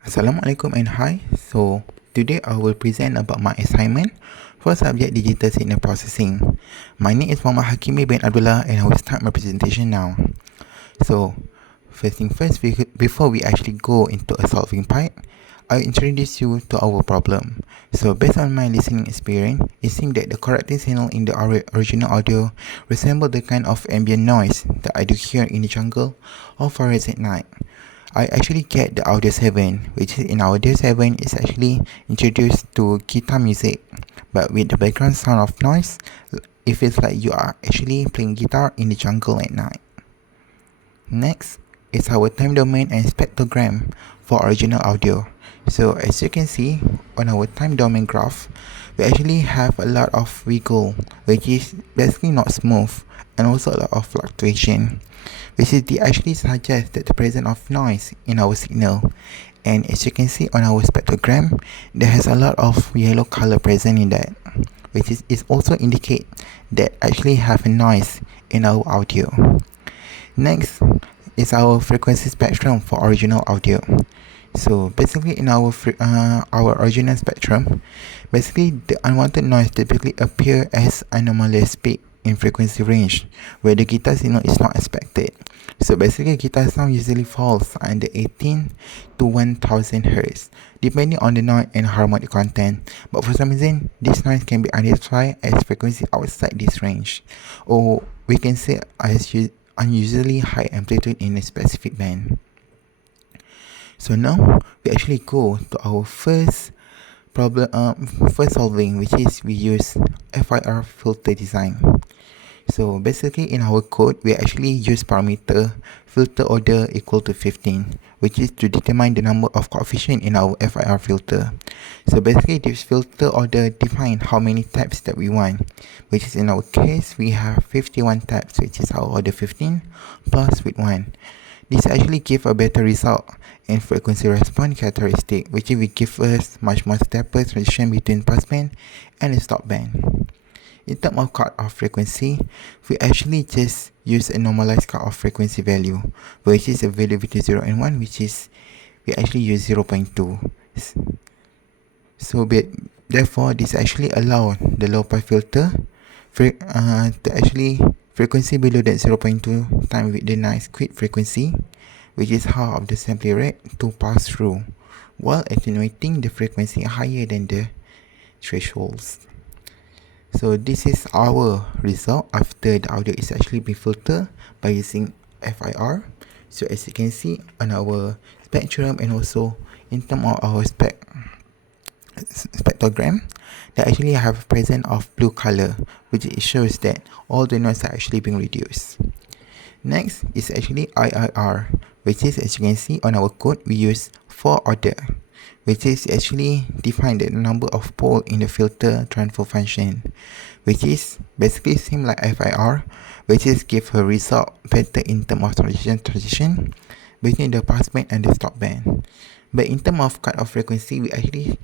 Assalamualaikum and hi. So today I will present about my assignment for subject digital signal processing. My name is Muhammad Hakimi bin Abdullah and I will start my presentation now. So first thing first, before we actually go into a solving part, I introduce you to our problem. So based on my listening experience, it seems that the correcting signal in the original audio resemble the kind of ambient noise that I do hear in the jungle or forest at night. I actually get the audio 7, which is in audio 7 is actually introduced to guitar music, but with the background sound of noise, it feels like you are actually playing guitar in the jungle at night. Next is our time domain and spectrogram for original audio. So as you can see on our time domain graph, we actually have a lot of wiggle, which is basically not smooth, and also a lot of fluctuation, which is actually suggests that the presence of noise in our signal. And as you can see on our spectrogram, there has a lot of yellow color present in that, which is also indicate that actually have a noise in our audio. Next is our frequency spectrum for original audio. So basically in our original spectrum, basically the unwanted noise typically appear as anomalous peak in frequency range where the guitar signal is not expected. So basically guitar sound usually falls under 18 to 1000 Hz depending on the noise and harmonic content, but for some reason this noise can be identified as frequency outside this range, or we can say as unusually high amplitude in a specific band. So now we actually go to our first problem, first solving, which is we use FIR filter design. So basically in our code, we actually use parameter filter order equal to 15, which is to determine the number of coefficient in our FIR filter. So basically this filter order define how many taps that we want, which is in our case, we have 51 taps, which is our order 15 plus with 1. This actually give a better result in frequency response characteristic, which will give us much more stepper transition between passband and the stop band. In terms of cut-off frequency, we actually just use a normalized cut-off frequency value, which is a value between 0 and 1, which is we actually use 0.2. So therefore, this actually allow the low pass filter to actually frequency below that 0.2 time with the nice quit frequency, which is half of the sampling rate, to pass through, while attenuating the frequency higher than the thresholds. So this is our result after the audio is actually been filtered by using FIR. So as you can see on our spectrum and also in terms of our spectrogram, they actually have presence of blue color, which it shows that all the noise are actually being reduced. Next is actually IIR, which is, as you can see on our code, we use 4 order, which is actually define the number of pole in the filter transfer function, which is basically same like FIR, which is give a result better in terms of transition between the passband and the stop band. But in terms of cut-off frequency, we actually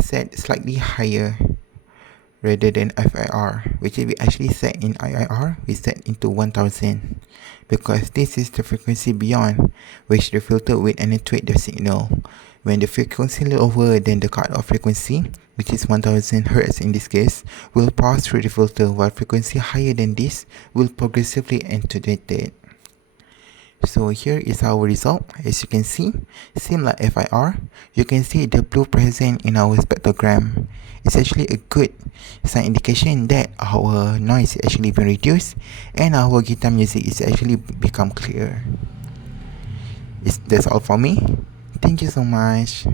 set slightly higher rather than FIR, which we actually set in IIR, we set into 1000, because this is the frequency beyond which the filter will attenuate the signal. When the frequency lower than the cut-off frequency, which is 1000 Hz in this case, will pass through the filter, while frequency higher than this will progressively attenuate it. So here is our result. As you can see, same like FIR, you can see the blue present in our spectrogram. It's actually a good sign indication that our noise is actually been reduced and our guitar music is actually become clear. That's all for me. Thank you so much.